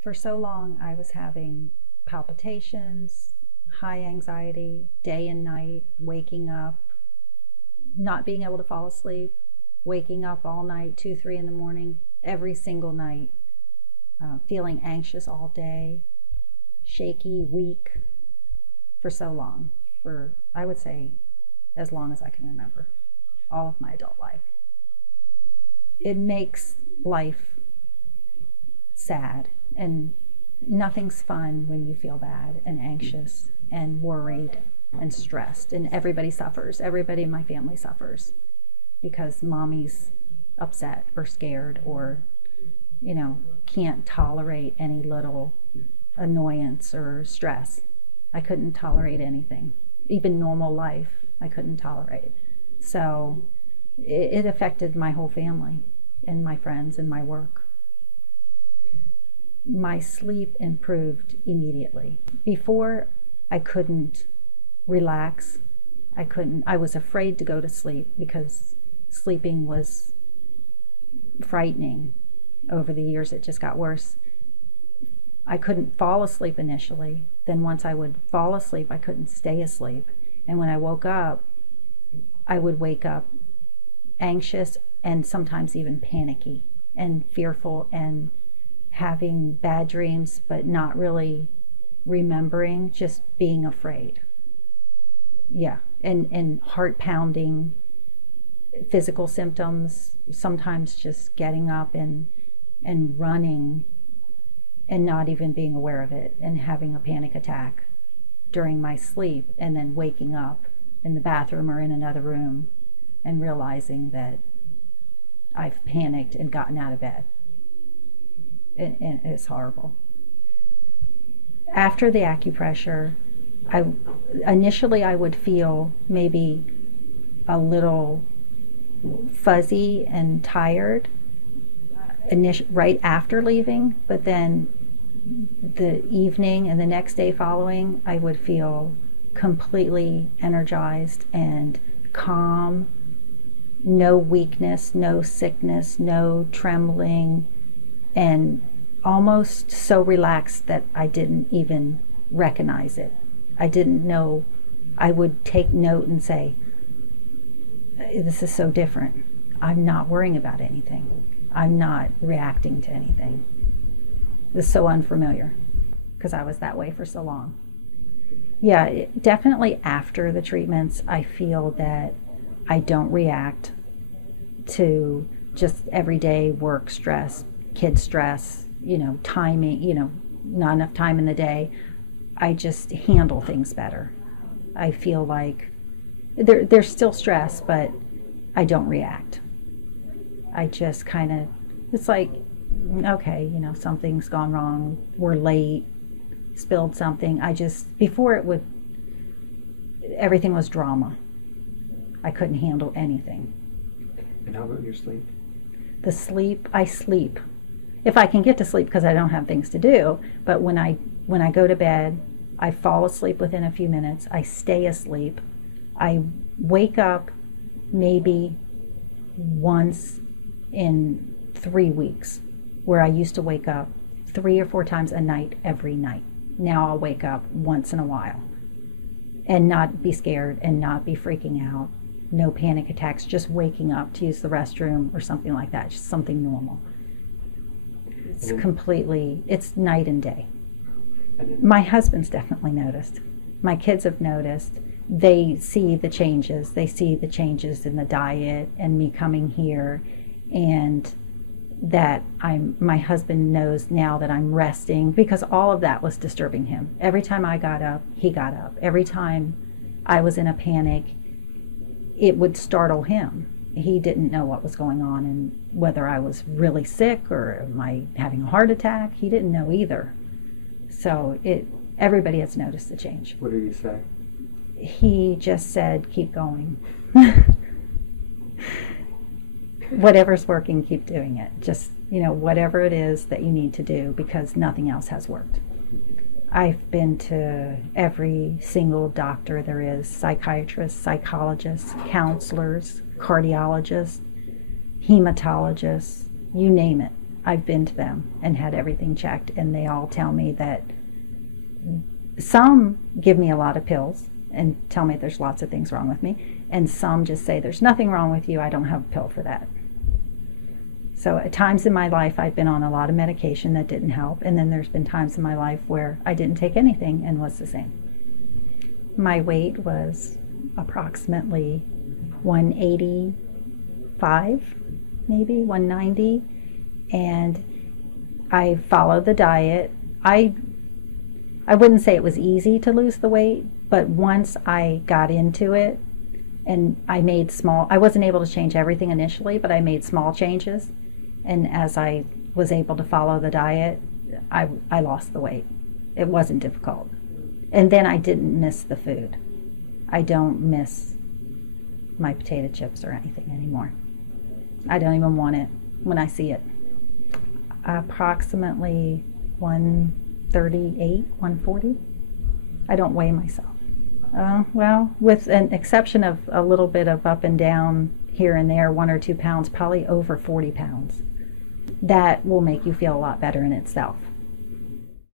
For so long, I was having palpitations, high anxiety, day and night, waking up, not being able to fall asleep, waking up all night, 2, 3 in the morning, every single night, feeling anxious all day, shaky, weak, for so long, for, I would say, as long as I can remember, all of my adult life. It makes life sad, and nothing's fun when you feel bad and anxious and worried and stressed, and everybody suffers. Everybody in my family suffers because mommy's upset or scared or, can't tolerate any little annoyance or stress. I couldn't tolerate anything. Even normal life, I couldn't tolerate. So it affected my whole family and my friends and my work. My sleep improved immediately. Before, I couldn't relax. I was afraid to go to sleep because sleeping was frightening. Over the years, it just got worse. I couldn't fall asleep initially. Then once I would fall asleep, I couldn't stay asleep. And when I woke up, I would wake up anxious and sometimes even panicky and fearful and having bad dreams, but not really remembering, just being afraid. Yeah, and heart pounding, physical symptoms, sometimes just getting up and running and not even being aware of it and having a panic attack during my sleep, and then waking up in the bathroom or in another room and realizing that I've panicked and gotten out of bed. And it's horrible. After the acupressure, initially I would feel maybe a little fuzzy and tired right after leaving, but then the evening and the next day following, I would feel completely energized and calm, no weakness, no sickness, no trembling, and almost so relaxed that I didn't even recognize it. I didn't know. I would take note and say, this is so different. I'm not worrying about anything. I'm not reacting to anything. This is so unfamiliar because I was that way for so long. Yeah, definitely after the treatments, I feel that I don't react to just everyday work stress, kid stress, timing, not enough time in the day. I just handle things better. I feel like there's still stress, but I don't react. I just kind of, it's like, okay, something's gone wrong, we're late, spilled something. Before everything was drama. I couldn't handle anything. And how about your sleep? The sleep, I sleep. If I can get to sleep, because I don't have things to do, but when I go to bed, I fall asleep within a few minutes. I stay asleep. I wake up maybe once in 3 weeks, where I used to wake up 3 or 4 times a night every night. Now I'll wake up once in a while and not be scared and not be freaking out. No panic attacks, just waking up to use the restroom or something like that, just something normal. It's night and day. My husband's definitely noticed. My kids have noticed. They see the changes. They see the changes in the diet and me coming here, and that my husband knows now that I'm resting, because all of that was disturbing him. Every time I got up, he got up. Every time I was in a panic, it would startle him. He didn't know what was going on and whether I was really sick or am I having a heart attack. He didn't know either. So everybody has noticed the change. What did he say? He just said, keep going. Whatever's working, keep doing it. Just, whatever it is that you need to do, because nothing else has worked. I've been to every single doctor there is, psychiatrists, psychologists, counselors, cardiologists, hematologists, you name it. I've been to them and had everything checked, and they all tell me that some give me a lot of pills and tell me there's lots of things wrong with me, and some just say there's nothing wrong with you, I don't have a pill for that. So at times in my life I've been on a lot of medication that didn't help, and then there's been times in my life where I didn't take anything and was the same. My weight was approximately 185, maybe 190, and I followed the diet. I wouldn't say it was easy to lose the weight, but once I got into it and I wasn't able to change everything initially, but I made small changes, and as I was able to follow the diet, I lost the weight. It wasn't difficult. And then I didn't miss the food. I don't miss my potato chips or anything anymore. I don't even want it when I see it. Approximately 138, 140. I don't weigh myself. Well, with an exception of a little bit of up and down here and there, 1 or 2 pounds, probably over 40 pounds. That will make you feel a lot better in itself.